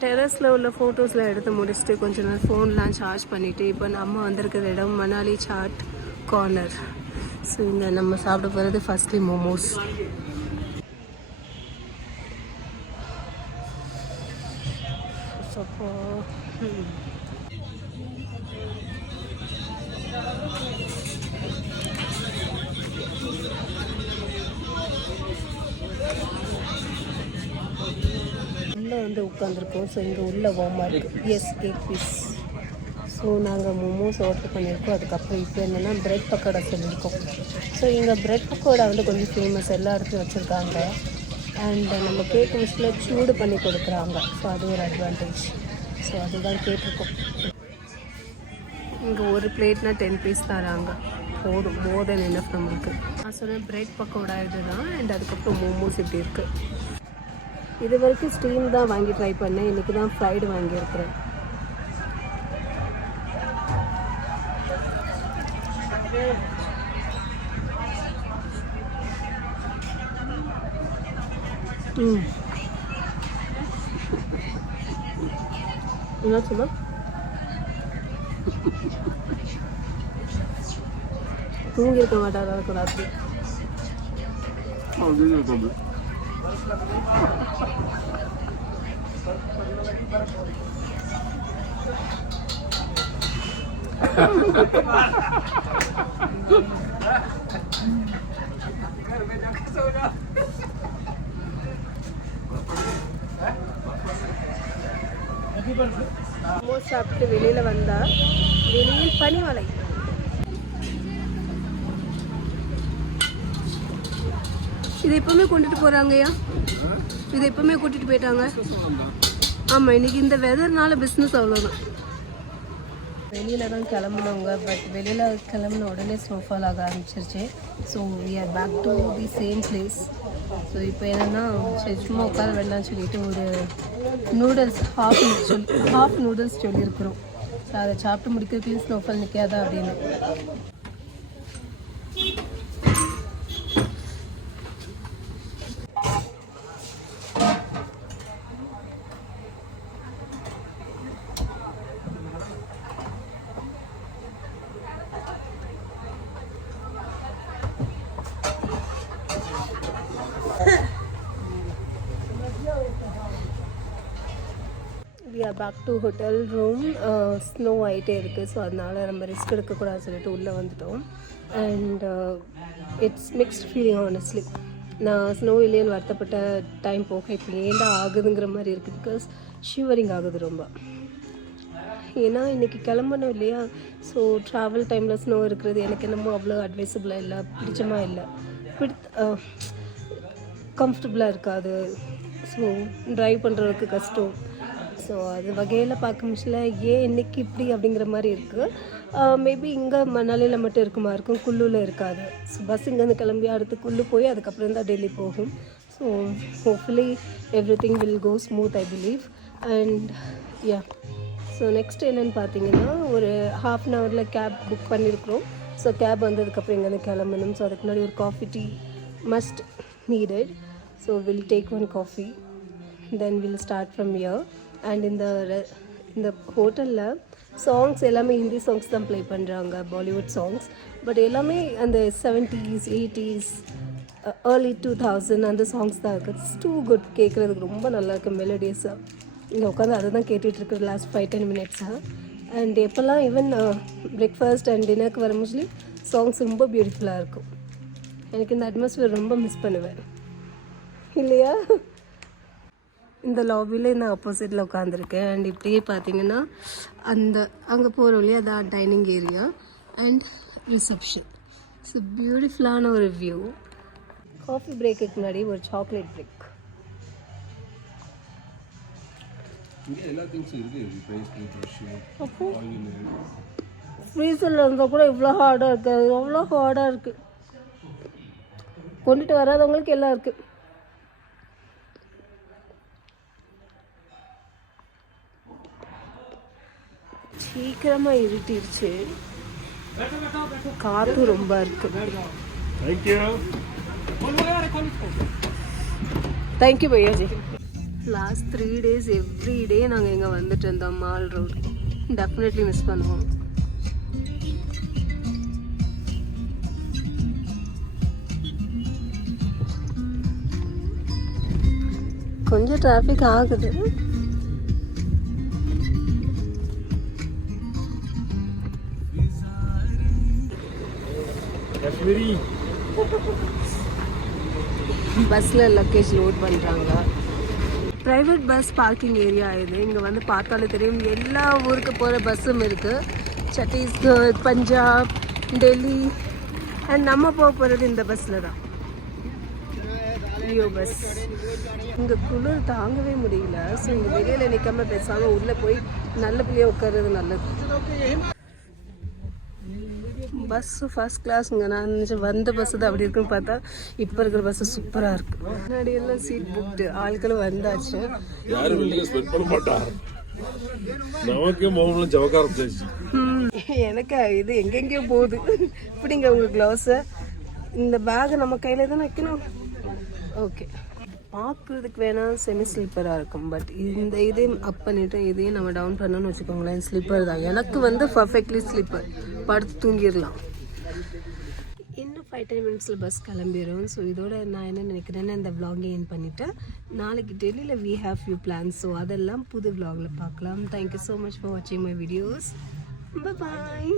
டெரஸில் உள்ள ஃபோட்டோஸ்லாம் எடுத்து முடிச்சுட்டு கொஞ்ச நேரம் ஃபோன்லாம் சார்ஜ் பண்ணிவிட்டு இப்போ நம்ம வந்திருக்கிற இடம் மணாலி சாட் கார்னர் ஸோ இங்கே நம்ம சாப்பிட போகிறது ஃபஸ்ட்லி மோமோஸ் அப்போ உள்ளே வந்து உட்காந்துருக்கோம் ஸோ இங்கே உள்ள வாமா இருக்குது எஸ் கேக் பீஸ் ஸோ நாங்கள் மோமோஸ் ஆர்டர் பண்ணியிருக்கோம். அதுக்கப்புறம் இப்போ என்னென்னா பிரெட் பக்கோடா சொல்லியிருக்கோம். ஸோ இங்கே பிரெட் பக்கோடா வந்து கொஞ்சம் ஃபேமஸ் எல்லா இடத்துலையும் வச்சுருக்காங்க. அண்ட் நம்ம கேக் மிஸ்டில் சூடு பண்ணி கொடுக்குறாங்க. ஸோ அது ஒரு அட்வான்டேஜ் ஸோ அதுதான் கேட்டிருக்கோம். இங்கே ஒரு பிளேட்னா டென் பீஸ் தராங்க. போதும். மோர் தென் என்ன நம்மளுக்கு. நான் சொன்னேன் பிரெட் பக்கோடா இதுதான். அண்ட் அதுக்கப்புறம் மோமோஸ் இப்படி இருக்குது இது வரைக்கும் ஸ்டீம் தான் வாங்கி ட்ரை பண்ணேன். இன்றைக்கி தான் ஃப்ரைடு வாங்கியிருக்கிறேன். ம். என்ன சொல்ல? தூங்கியிருக்க மாட்டாரா இருக்கும் ராத்திரி சாப்பிட்டு வெளியில் வந்தா வெளியில் பனிமலை. இதை எப்பவுமே கொண்டுட்டு போகிறாங்கய்யா இதை எப்பவுமே கூட்டிட்டு போயிட்டாங்க. ஆமாம் இன்னைக்கு இந்த வெதர்னால பிஸ்னஸ் அவ்வளோதான் வெளியில் தான் கிளம்புனவங்க பட் வெளியில் கிளம்புன உடனே ஸ்னோஃபால் ஆக ஆரம்பிச்சிருச்சு. So we are back to the same place so இப்போ என்னென்னா சரி சும்மா உட்கார வேண்டாம்னு சொல்லிட்டு ஒரு நூடுல்ஸ் ஹாஃப் சொல்லி ஹாஃப் நூடுல்ஸ் சொல்லியிருக்கிறோம். ஸோ அதை சாப்பிட்டு முடிக்கிறதுக்கு ஸ்னோஃபால் நிற்காதா அப்படின்னு. We are back to hotel room snow ஆகிட்டே இருக்குது ஸோ அதனால நம்ம ரிஸ்க் எடுக்கக்கூடாதுன்னு சொல்லிட்டு உள்ளே வந்துட்டோம். And it's mixed feeling honestly நான் ஸ்னோ இல்லையன்னு வருத்தப்பட்ட டைம் போக இப்போ ஏண்டா ஆகுதுங்கிற மாதிரி இருக்குது பிகாஸ் ஷிவரிங் ஆகுது ரொம்ப. ஏன்னா இன்றைக்கி கிளம்பணும் இல்லையா? ஸோ ட்ராவல் டைமில் ஸ்னோ இருக்கிறது எனக்கு என்னமோ அவ்வளோ அட்வைசபிளாக இல்லை பிடிச்சமாக இல்லை. பிடித்த uh, கம்ஃபர்டபுளாக இருக்காது. ஸோ ட்ரைவ் பண்ணுறதுக்கு கஷ்டம். ஸோ அது வகையில் பார்க்க முடியல. ஏன் இன்னைக்கு இப்படி அப்படிங்கிற மாதிரி இருக்குது மேபி இங்கே மணாலியில் மட்டும் இருக்குமா? இருக்கும். குள்ளூவில் இருக்காது. ஸோ பஸ் இங்கேருந்து கிளம்பி அடுத்து குள்ளு போய் அதுக்கப்புறம் தான் டெல்லி போகும். So hopefully everything will go smooth I believe and yeah so next என்னென்னு பார்த்தீங்கன்னா ஒரு ஹாஃப் அன் ஹவரில் கேப் புக் பண்ணியிருக்கிறோம். ஸோ கேப் வந்ததுக்கப்புறம் இங்கேருந்து கிளம்பணும். ஸோ அதுக்கு முன்னாடி ஒரு coffee tea must needed so will take one coffee then will start from here and இந்த re- இந்த ஹோட்டலில் சாங்ஸ் எல்லாமே ஹிந்தி சாங்ஸ் தான் ப்ளே பண்ணுறாங்க பாலிவுட் சாங்ஸ் பட் எல்லாமே அந்த seventies eighties early two thousand அந்த சாங்ஸ் தான் இருக்குது இட்ஸ் டூ குட் கேட்குறதுக்கு ரொம்ப நல்லா இருக்குது மெலடியஸாக இங்கே உட்காந்து அதை தான் கேட்டுட்ருக்குது இருக்கிற லாஸ்ட் ஃபைவ் டென் மினிட்ஸாக அண்ட் எப்போல்லாம் ஈவன் பிரேக்ஃபாஸ்ட் அண்ட் டின்னருக்கு வர மோஸ்ட்லி சாங்ஸ் ரொம்ப பியூட்டிஃபுல்லாக இருக்கும். எனக்கு இந்த அட்மாஸ்பியர் ரொம்ப மிஸ் பண்ணுவேன். இல்லையா? இந்த லாபியில் இந்த ஆப்போசிட்டில் உட்காந்துருக்கேன் அண்ட் இப்படியே பார்த்தீங்கன்னா அந்த அங்கே போகிறோம் இல்லையா அதான் dining area and reception so பியூட்டிஃபுல்லான ஒரு வியூ காஃபி பிரேக்குக்கு முன்னாடி ஒரு சாக்லேட் பிரேக் ஃப்ரீசரில் இருந்தால் கூட இவ்வளோ ஹார்டாக இருக்குது எவ்வளோ ஹார்டாக இருக்குது கொண்டுட்டு வராதவங்களுக்கு எல்லாம் இருக்குது சீக்கிரமாக இருட்டிருச்சு. காற்று ரொம்ப இருக்கு. Thank you Bhaiyyaji. Last three days every day இங்கே வந்துட்டு இருந்தோம் மால் ரோடு டெஃபினெட்லி மிஸ் பண்ணுவோம். கொஞ்சம் டிராஃபிக் ஆகுது. பஸ்ஸில் லக்கேஜ் லோட் பண்ணுறாங்க ப்ரைவேட் பஸ் பார்க்கிங் ஏரியா இது. இங்கே வந்து பார்த்தாலே தெரியும். எல்லா ஊருக்கு போகிற பஸ்ஸும் இருக்குது சத்தீஸ்கர் பஞ்சாப் டெல்லி அண்ட் நம்ம போக போகிறது இந்த பஸ்ஸில் தான். லியோ பஸ் இங்கே குளிர் தாங்கவே முடியல. ஸோ இங்கே வெளியில் நிற்காம பேசாமல் உள்ளே போய் நல்ல பிள்ளைய உட்கார்றது நல்லது. பஸ்ஸு ஃபர்ஸ்ட் கிளாஸுங்க நான் நினச்சேன் வந்த பஸ்ஸு தான் அப்படி இருக்குன்னு பார்த்தா இப்போ இருக்கிற பஸ்ஸு சூப்பராக இருக்கு. முன்னாடி எல்லாம் சீட் புக்டு ஆட்களும் வந்தாச்சு. யாரும் வெளியே ஸ்பெண்ட் பண்ண மாட்டார் நமக்கே முகம்லாம் ஜவக்க ஆரம்பிச்சாச்சு. ம், எனக்கு இது எங்கெங்கேயோ போகுது. இப்படிங்க உங்கள் க்ளவுஸை இந்த பேக் நம்ம கையில் தான் வைக்கணும்? ஓகே பார்க்குறதுக்கு வேணால் செமி ஸ்லீப்பராக இருக்கும் பட் இந்த இதையும் அப் பண்ணிவிட்டு இதையும் நம்ம டவுன் பண்ணோம்னு வச்சுக்கோங்களேன் ஸ்லீப்பர் தான். எனக்கு வந்து பர்ஃபெக்ட்லி ஸ்லீப்பர் படுத்து தூங்கிடலாம். இன்னும் ஃபைவ் டென் மினிட்ஸில் பஸ் கிளம்பிடும் ஸோ இதோட நான் என்ன நினைக்கிறேன்னு இந்த விலாகை என் பண்ணிவிட்டு நாளைக்கு டெல்லியில் we have few plans so அதெல்லாம் புது விலாகில் பார்க்கலாம். Thank you so much for வாட்சிங் மை வீடியோஸ் பாய்